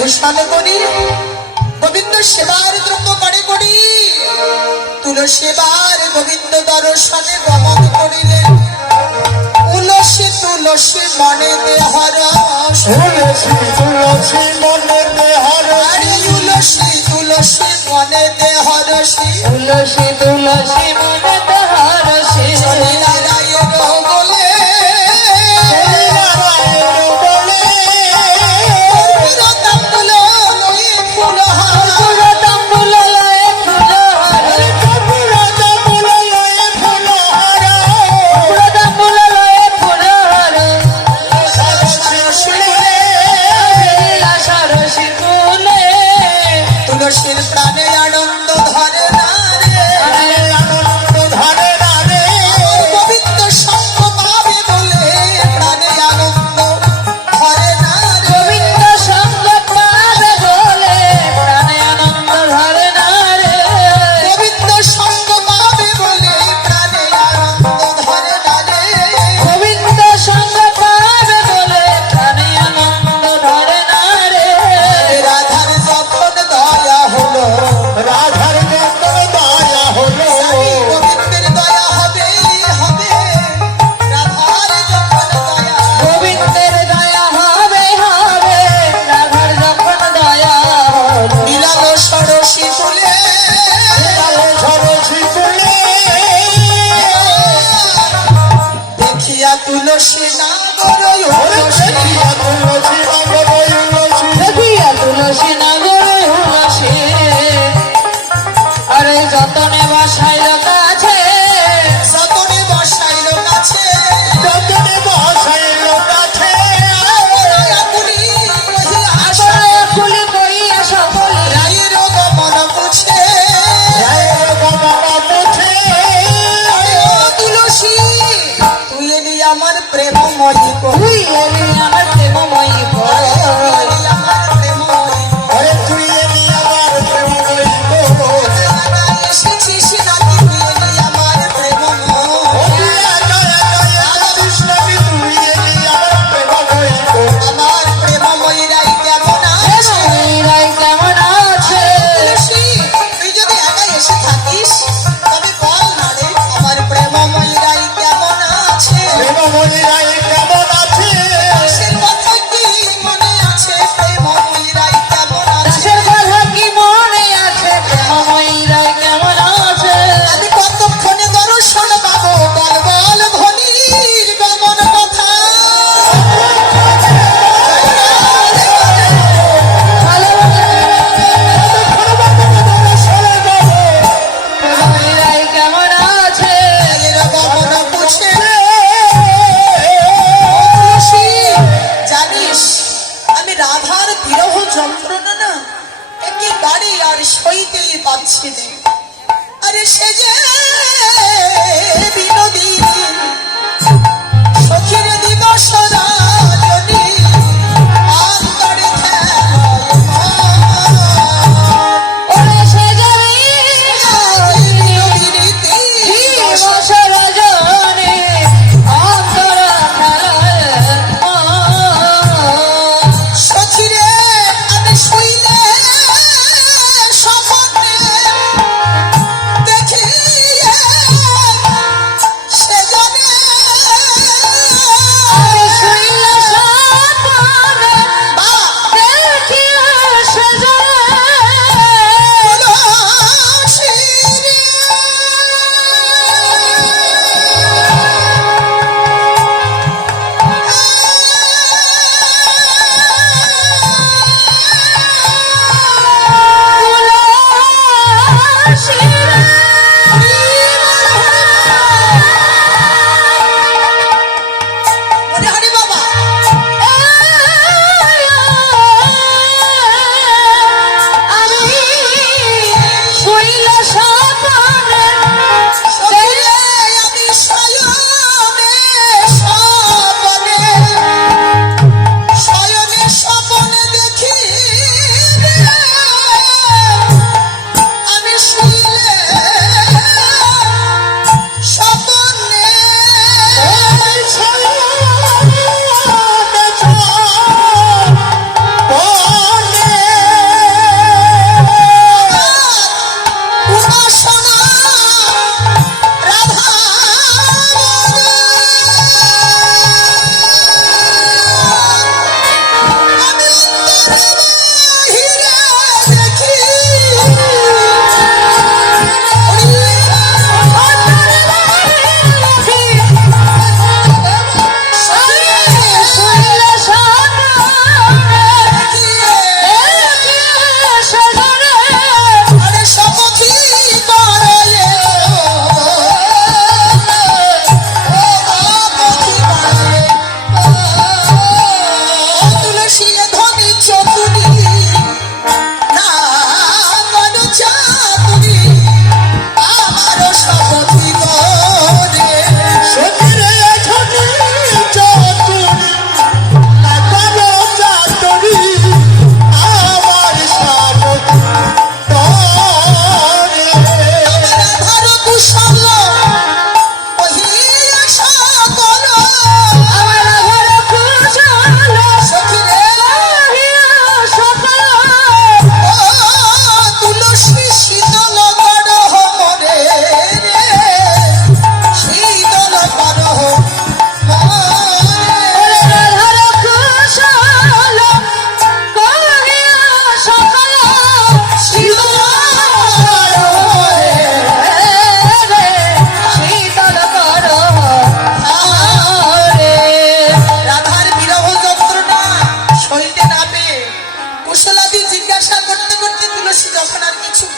ভূষণ করি গোবিন্দ সেবার দ্রব্য করে করি তুলসীবার গোবিন্দ দর্শনে গমন করিলেন তুলসী তুলসী মনে দেহর তুলসী তুলসী মনে দেহর তুলসী তুলসী মনে দেহর তুলসী তুলসী মনে দেহর নারায়ণ বলে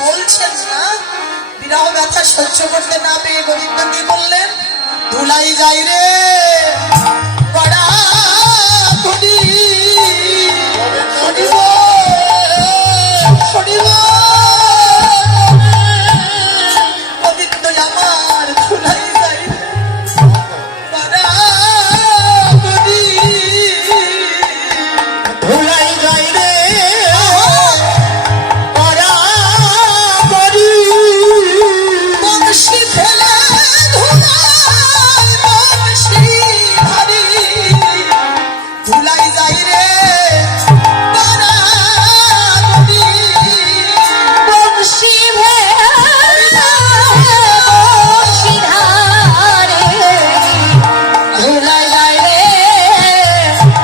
বলছেন না, বিরহ ব্যথা সহ্য করতে না পেয়ে গোবিন্দ কি বললেন? ধুলাই যাই রে বড়া ধুলি, শনিব শনিব গোবিন্দ আমার ধুলাই যাই বড়া ধুলি, ধুলাই যাই রে বংশী ফেলে ধুলাই বংশী হারি, ধুলাই যাই রে বড়া ধুলি, বংশী ভেলা বংশী ধারে ধুলাই যায় রে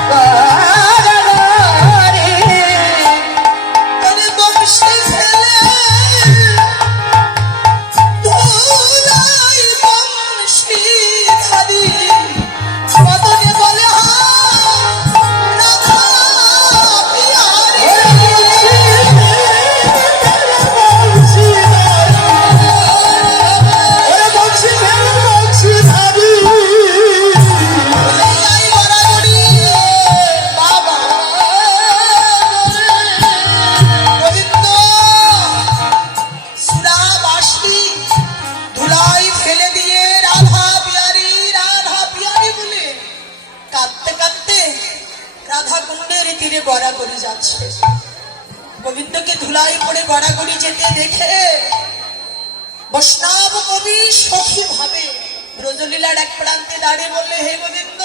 গড়গড়ে। আরে বংশী ফেলে ধুলাই বংশী হারি, মদনে বলে রাধা পিয়ারে, এই বরাবরি বাবা গোবিন্দ সুরাবাসী ধুলাই ফেলে দিয়ে রাধা পিয়ারি বলে কাঁদতে কাঁদতে রাধা কুণ্ডের তীরে গড়াগড়ি যাচ্ছে। গোবিন্দকে ধুলাই পড়ে গড়াগড়ি যেতে দেখে বৈষ্ণব কবি সখী ভাবে ব্রজলীলার এক প্রান্তে দাঁড়িয়ে বললে, হে গোবিন্দ,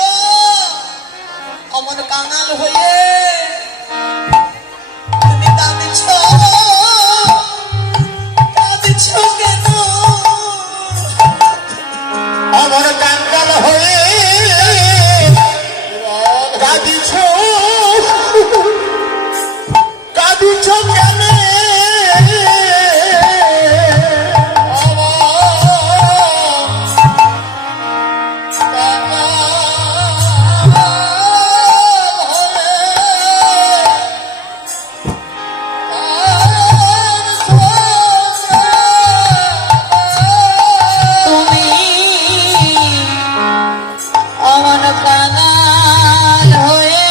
অমন কাঙাল হয়ে তুমি কাঁদছ কাঁদছ কেন? আমার কাঙ্গাল হয়ে কাঁদিছ কাঁদিছ কেন তুমি অমন কাঙাল হয়ে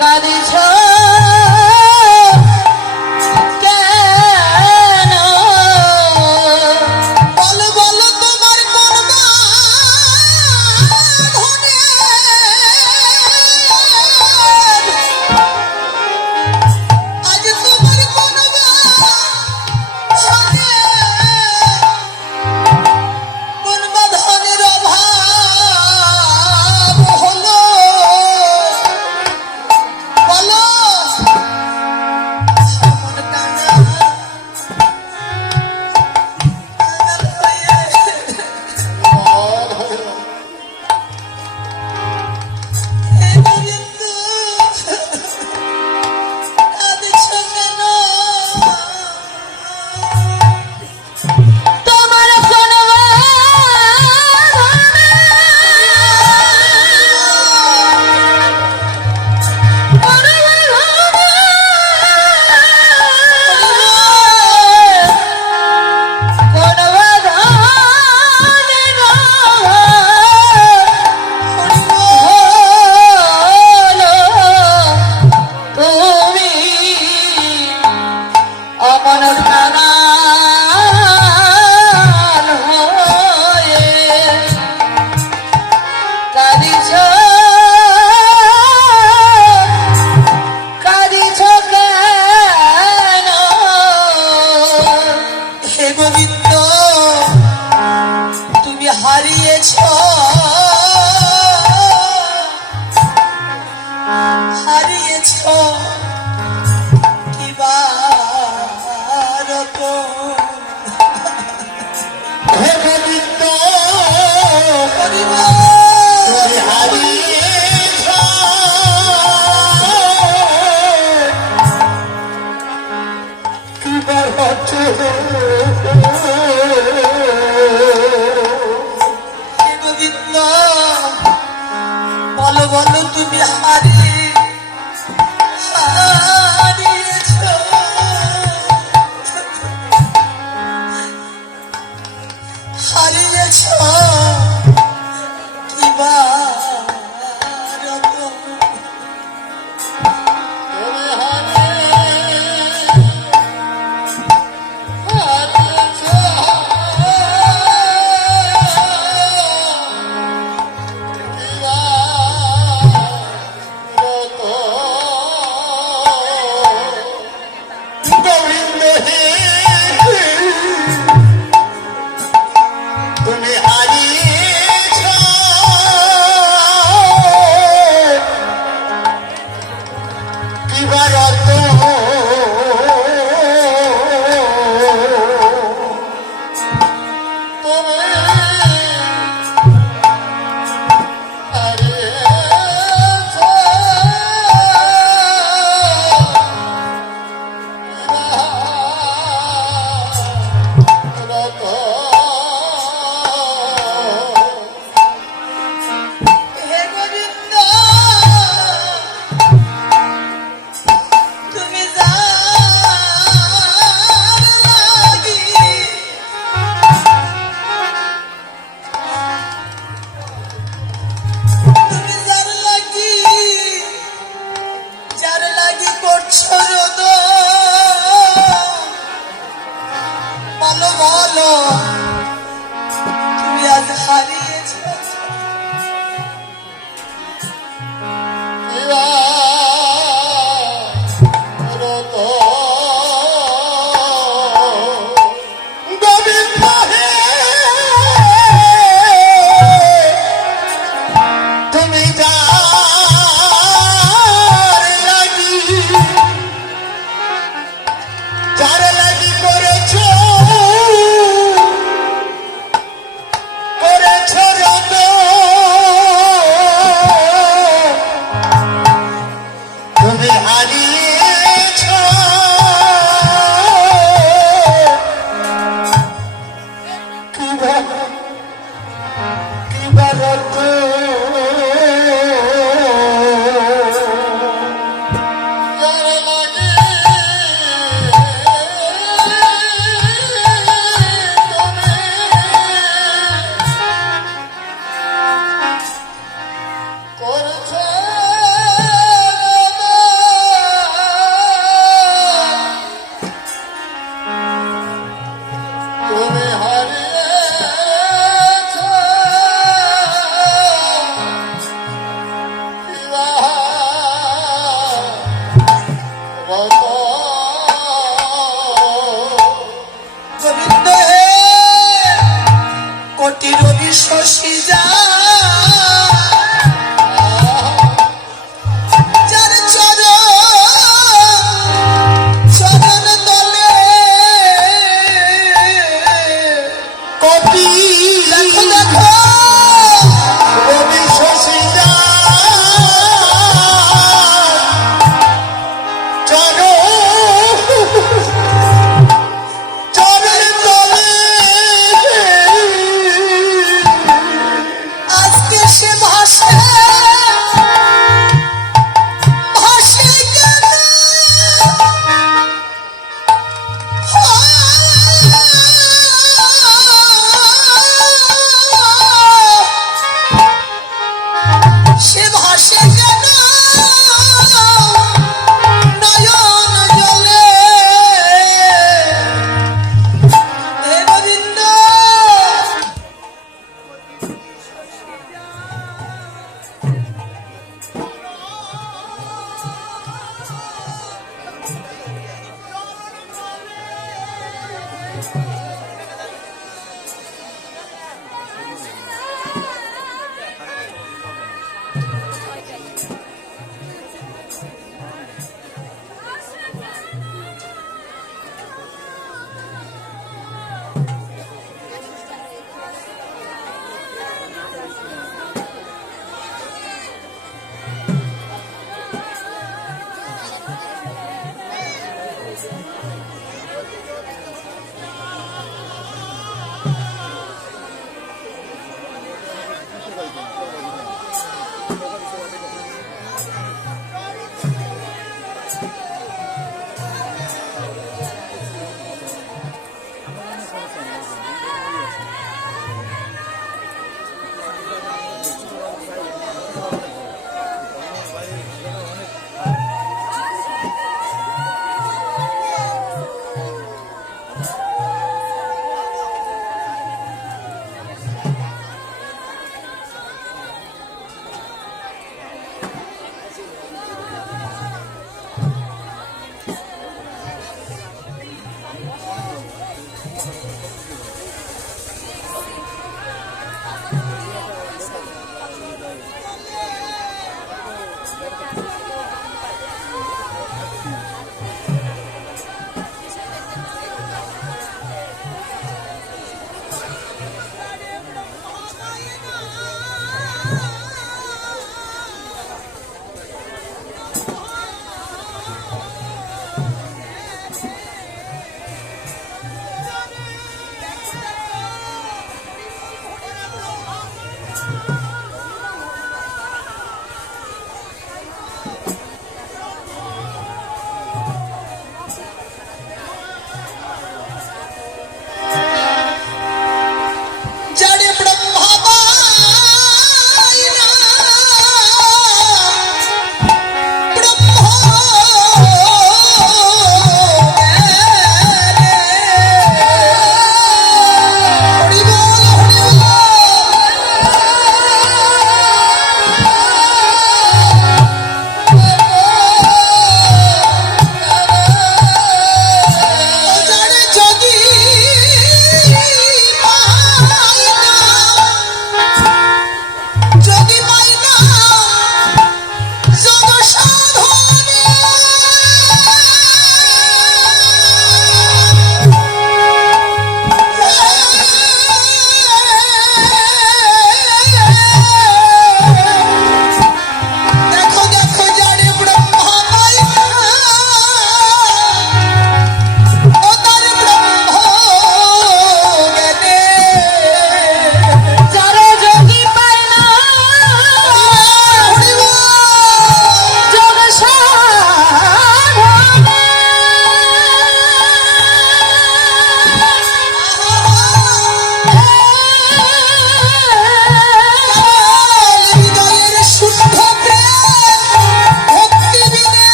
কাঁদিছ কেন? বলো বলো তোমার কোন বাঁধনে আজ তোমার কোন বাঁধনে, কোন বাঁধনের অভাব হলো বলো? এমন কাঙাল তোমার কোন তুমি অমন কাঙাল হয়ে কাঁদিছ কাঁদিছ কেন? হে গোবিন্দ, তুমি হারিয়েছ হারিয়েছ কিবা রকম হে গোবিন্দ করিব তুমি হারিয়েছ কিবার হচ্ছে হে গোবিন্দ, বলো বলো তুমি হারিয়েছ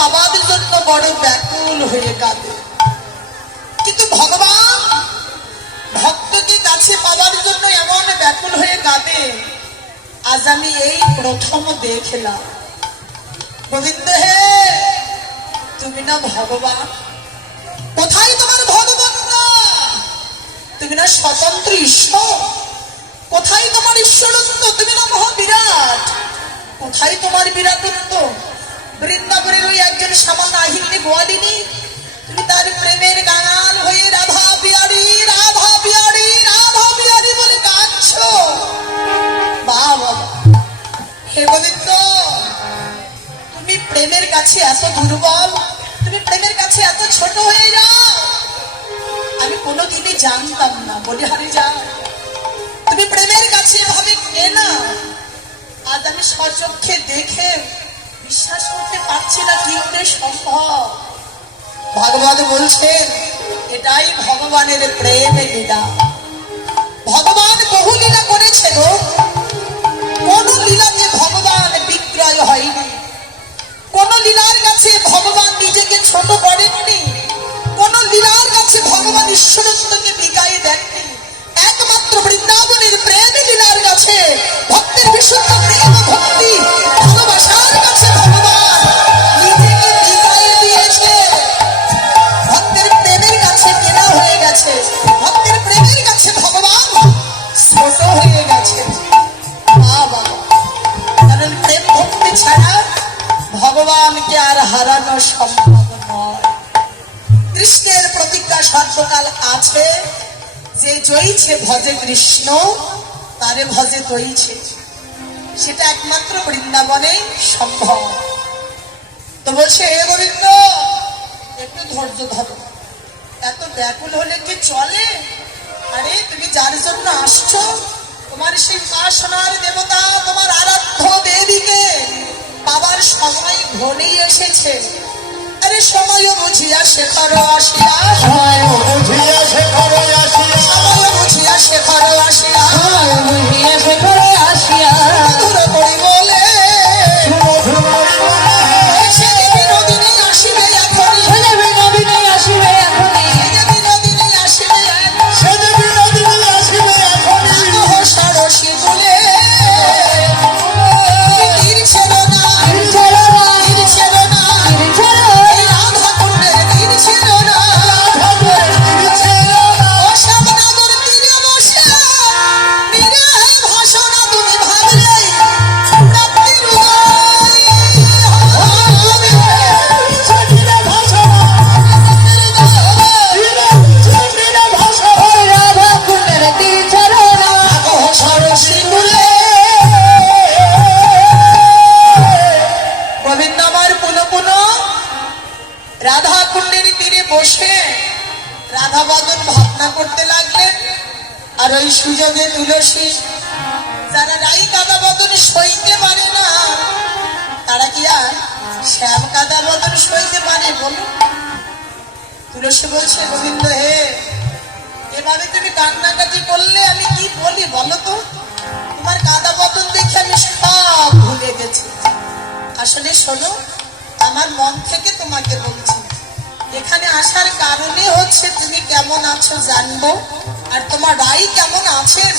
পাবার জন্য বড় ব্যাকুল হয়ে কাঁদে। কিন্তু ভগবান ভক্তকে কাছে পাবার জন্য এমন ব্যাকুল হয়ে কাঁদে, আজ আমি এই প্রথম দেখলাম। গোবিন্দ হে, তুমি না ভগবান, কোথায় তোমার ভগবানতা? তুমি না স্বতন্ত্র ঈশ্বর, কোথায় তোমার ঈশ্বরত্ব? তুমি না মহাবিরাট, কোথায় তোমার বিরাটত্ব? বৃন্দাবনের ওই একজন সামান্য আহিনী গোয়ালিনী, তুমি তার প্রেমের গান হয়ে রাধা বিহারী রাধা বিহারী রাধা বিহারী বলে কাঁদছো। বাবা হে গোবিন্দ, তুমি প্রেমের কাছে এত দুর্বল, তুমি প্রেমের কাছে এত ছোট হয়ে যাও। আমি কোনোদিনই জানতাম না, বলে হারে যাও তুমি প্রেমের কাছে এভাবে কেনা। আজ আমি স্বচক্ষে দেখে বিশ্বাস করতে পারছি না কি করে সম্ভব। ভগবান বলছেন এটাই ভগবানের প্রেম লীলা। ভগবান বহু লীলা করেছে গো, কোন লীলাতে ভগবান বিক্রয় হয়নি, কোন লীলার কাছে ভগবান নিজেকে ছোট করেননি, কোন লীলার কাছে ভগবান ঈশ্বরত্বকে বিকায়ে দেননি। একমাত্র বৃন্দাবনের প্রেম লীলার কাছে, ভক্তের বিশুদ্ধ প্রেম ভক্তি ভালোবাসার কাছে ভগবান নিজেকে বিকায়ে দিয়েছে। ভক্তের প্রেমের কাছে কেনা হয়ে গেছে, ভক্তের প্রেমের কাছে ভগবান ছোট হয়ে গেছে। বাবা, কারণ প্রেম ভক্তি ছাড়া ভগবানকে আর হারানো সম্ভব নয়। কৃষ্ণের প্রতিজ্ঞা সর্বকাল আছে, যে জয়ীছে ভজে কৃষ্ণ তারে ভজে তৈছে। সেটা একমাত্র বৃন্দাবনে সম্ভব। তো বলছে হে গোবিন্দ, একটু ধৈর্য ধরো, এত ব্যাকুল হলে কি চলে? আরে তুমি যার জন্য আসছো, তোমার সেই উপাসনার দেবতা, তোমার আরাধ্য দেবীকে পাবার সময় ঘনেই এসেছে। আরে সময়ও বুঝিয়া শেখর আসিয়া, সময় বুঝিয়া শেখর আসিয়া, সময় বুঝিয়া শেখর আসিয়া, বুঝিয়ে শেখরে আসিয়া মধুর করি বলে সে যে বিনোদিনী আসিবে এখনই, ছেলে বিনোদিনী আসিবে এখনই, সে যে বিনোদিনী আসিবে এখনই, সে যে বিনোদিনী আসিবে এখনই। আনহ ষাড়শি তুলে তীর ছিল না, তীর ছিল না, তীর ছিল না, তীর ছিল এই রাধা কুণ্ডের তীর ছিল না। ঠাকুরের তীর ছিল না। ও শ্যামনগর তীরে বসে তীরে ভাষণা তুমি ভাবলেই প্রাপ্তির উদয় হবে। তীরে ভাষণা, তীরে ভাষণা। ওই রাধা কুণ্ডের তীর ছিল না। আনহ ষাড়শি তুলে। গোবিন্দ আমার পুনঃ পুনঃ রাধা কুণ্ডের তীরে বসে রাধা বদন ভাবনা করতে লাগলেন। আর ওই সুযোগে তুলসী, যারা রাই কাদা বদন সইতে পারে না, তারা কি আর শ্যাম কাদা বদন সইতে পারে বলুন? তুলসী বলছে গোবিন্দ হে, এভাবে তুমি কান্নাকাটি করলে আমি কি বলি বলো তো? তোমার কাদা বদন দেখে আমি সব ভুলে গেছি। আসলে শোনো, আমার মন থেকে তোমাকে বলছি, এখানে আসার কারণে হচ্ছে তুমি কেমন আছো জানবো, আর তোমার রাই কেমন আছেন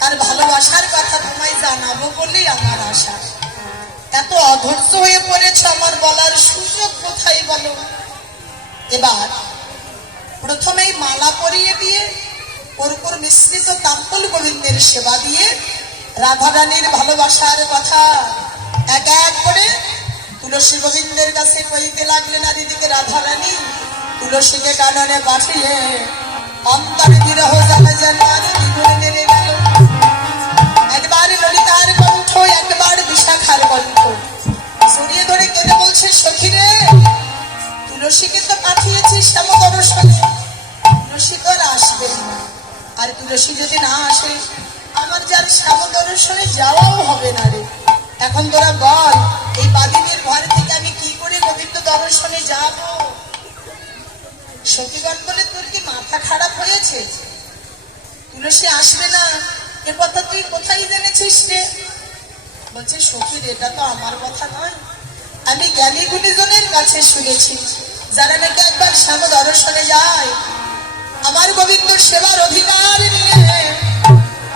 তার ভালোবাসার কথা তোমায় জানাবো বলেই আমার আশা। এত অধৈর্য হয়ে পড়েছ, আমার বলার সুযোগ কোথায় বলো? এবার প্রথমেই মালা পরিয়ে দিয়ে ওর উপর মিশ্রিত তাম্বুল গোবিন্দের সেবা দিয়ে রাধা রানীর ভালোবাসার কথা এক এক করে তুলসী গোবিন্দের কাছে কইতে লাগলেন। আর এদিকে রাধা রানী তুলসীকে কাননে পাঠিয়ে অন্তর বিরহ জানা যেন আর দ্বিগুণে নেমে গেল। একবার ললিতার কণ্ঠ, একবার বিশাখার কণ্ঠ সরিয়ে ধরে কেঁদে বলছে, সখী রে, তুলসীকে তো পাঠিয়েছিস শ্যাম দর্শনে, তুলসী তো আর আসবে না। আর তুলসী যদি না আসে, আমার যার শ্যাম দর্শনে যাওয়াও হবে না রে। এখন তোরা বল, এই বাদিনীর ঘর থেকে আমি কি করে গোবিন্দ দর্শনে যাব? সখীগণ বলে, তোর কি মাথা খারাপ হয়েছে? তুলসী আসবে না এ কথা তুই কোথায় জেনেছিস রে? বলছে সখীর, এটা তো আমার কথা নয়, আমি জ্ঞানী গুণীজনের কাছে শুনেছি, যারা নাকি একবার শ্যাম দর্শনে যায়, আমার গোবিন্দ সেবার অধিকার নিয়ে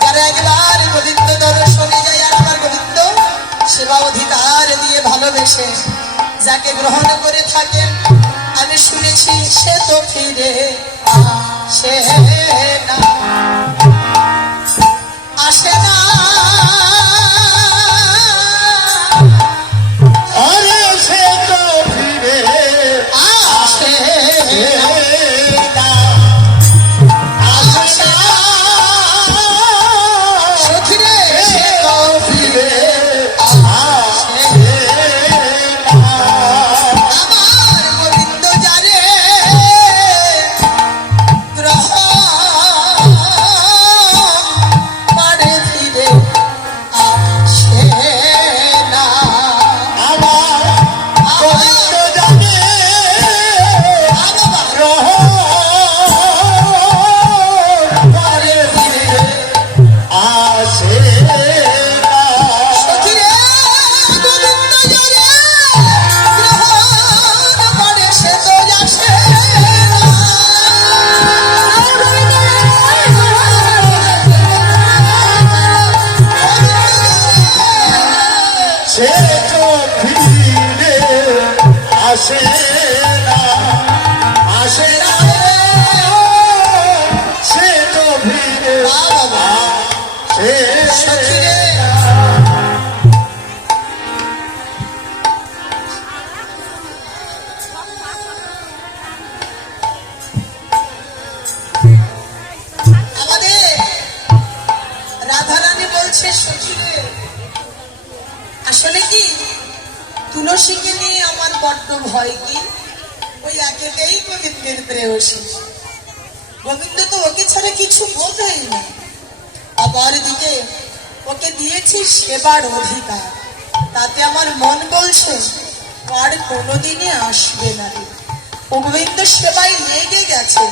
যারা একবার গোবিন্দ দর্শনে যায় আর আমার গোবিন্দ সেবা অধিকার দিয়ে ভালোবেসে যাকে গ্রহণ করে থাকেন, আমি শুনেছি সে তো ফিরে আসে না, আসে না। আরে সে তো ফিরে আসে না। না, আসে না। সখী রে, সে তো ফিরে আসে না। আমার গোবিন্দ যারে গ্রহণ করে ফিরে আসে না। আমার গোবিন্দ জানে গ্রহণ করে ফিরে আসে না। সখী রে, গোবিন্দ যারে গ্রহণ করে সে তো আসে না। সে তো ফিরে আসে না, আসে না। সে তো ফিরে আসে সখী রে, আমাদের রাধারানী বলছে, সখী রে, আসলে কি তুলসীকে নিয়ে আমার বড্ড ভয়, কি ওই একেতেই গোবিন্দের প্রেয়সী, গোবিন্দ তো ওকে ছাড়া কিছু বোঝেই না, আবার দিকে ওকে দিয়েছি সেবার অধিকার, তাতে আমার মন বলছে আর কোনোদিনই আসবে না রে। ও গোবিন্দ সেবায় লেগে গেছে।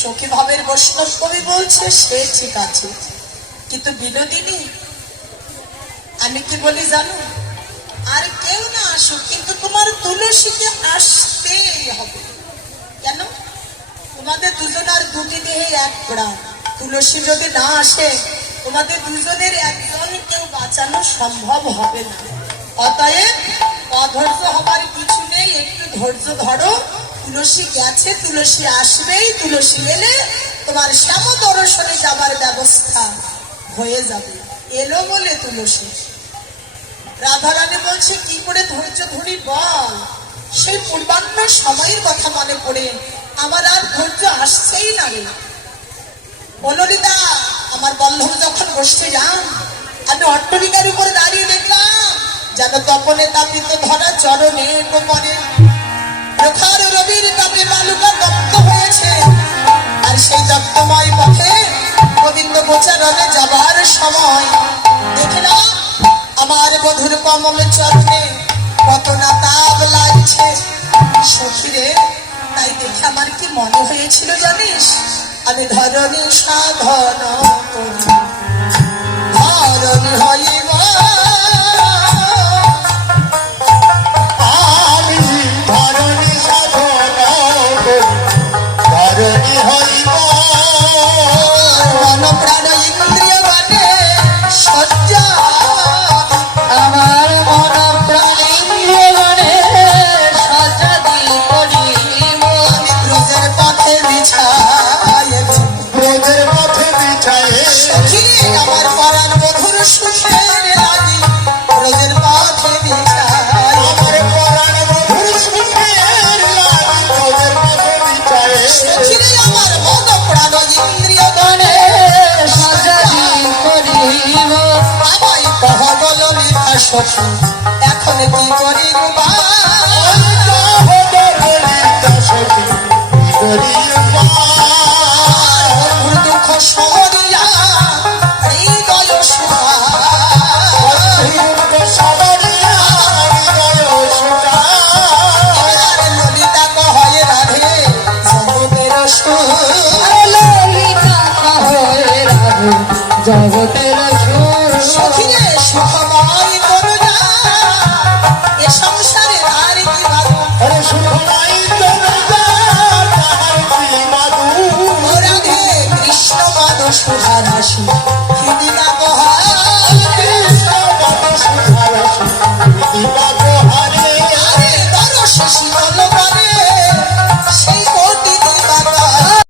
সখী ভাবের বৈষ্ণব কবি বলছে সে ঠিক আছে, কিন্তু বিনোদিনী, আমি কি বলি জানো, আর কেউ না আসুক কিন্তু তোমার তুলসীকে আসতেই হবে। কেন? তোমাদের দুজনের দুটি দেহে এক প্রাণ, তুলসী যদি না আসে তোমাদের দুজনের একজন কেউ বাঁচানো সম্ভব হবে না। অতএব অধৈর্য হবার কিছু নেই, একটু ধৈর্য ধরো। তুলসী গেছে, তুলসী আসবেই, তুলসী এলে তোমার শ্যাম দর্শনে যাবার ব্যবস্থা হয়ে যাবে। এলো বলে তুলসী। রাধারানী বলছে কি করে ধৈর্য ধরি বল। সেই পূর্বাহ্ন সময়ের কথা মনে পড়ে আমার আর ধৈর্য আসছেই না রে। বললিদা, আমার বল্লভ যখন বসতে যান, আমি অট্টলিকার উপরে দাঁড়িয়ে দেখলাম যেন তপনে তাপিত ধরা চরণে গোপনে প্রখার রবির তাপে বালুকা দপ্ত হয়েছে। আর সেই দপ্তময় পথে গোবিন্দ গোচারণে যাবার সময় দেখলাম আমার বধুর কমল চরণে কত না তাপ লাগছে। সখীরে, তাই দেখে আমার কি মনে হয়েছিল জানিস, আমি ধরণী সাধন করি, ধরণী হইব, আমি ধরণী সাধন করি, ধরণী হইব। মন প্রাণ ইন্দ্রিয় মানে সজ্জা, আমার মন প্রাণ ইন্দ্রিয়গণে সজ্জাদি করিব। আমি ব্রজের পথে বিছাইছি। ব্রজের পথে বিছায়ে সখী, আমার পরাণ বধুর সুখের লাগি ব্রজের পথে বিছাই। আমার পরাণ মধুর সুখের লাগি ব্রজের পথে বিছায়ে। সখী, আমার মন প্রাণ ইন্দ্রিয় গণে সজ্জাদি করিব। আমায় কহ বল লিখা সখী, এখন কি করি রূপা